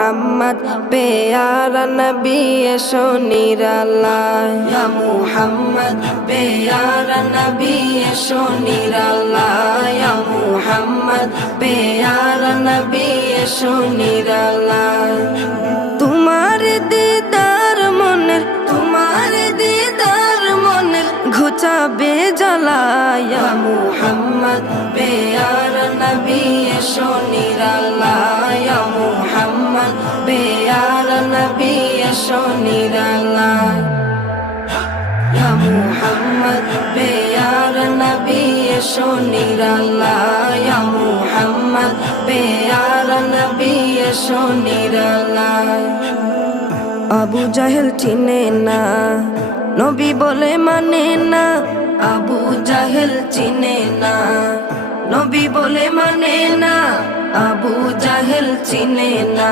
মুহাম্মদ প্যারা নবী এসো নিরালায় ইয়া মুহাম্মদ প্যারা নবী এসো নিরালায় ইয়া মুহাম্মদ প্যারা নবী এসো নিরালায় তোমার দিদার মনের ঘুচাবে জ্বালায় ইয়া মুহাম্মদ প্যারা নবী এসো নিরালায় ইয়া মুহাম্মদ প্যারা নবী এসো নিরালায় ইয়া মুহাম্মদ প্যারা নবী এসো নিরালায় ইয়া মুহাম্মদ প্যারা নবী এসো নিরালায় আবু জাহেল চিনে না নবী বলে মানে না আবু জাহেল চিনে না নবী বলে মানে না আবু জাহেল চিনে না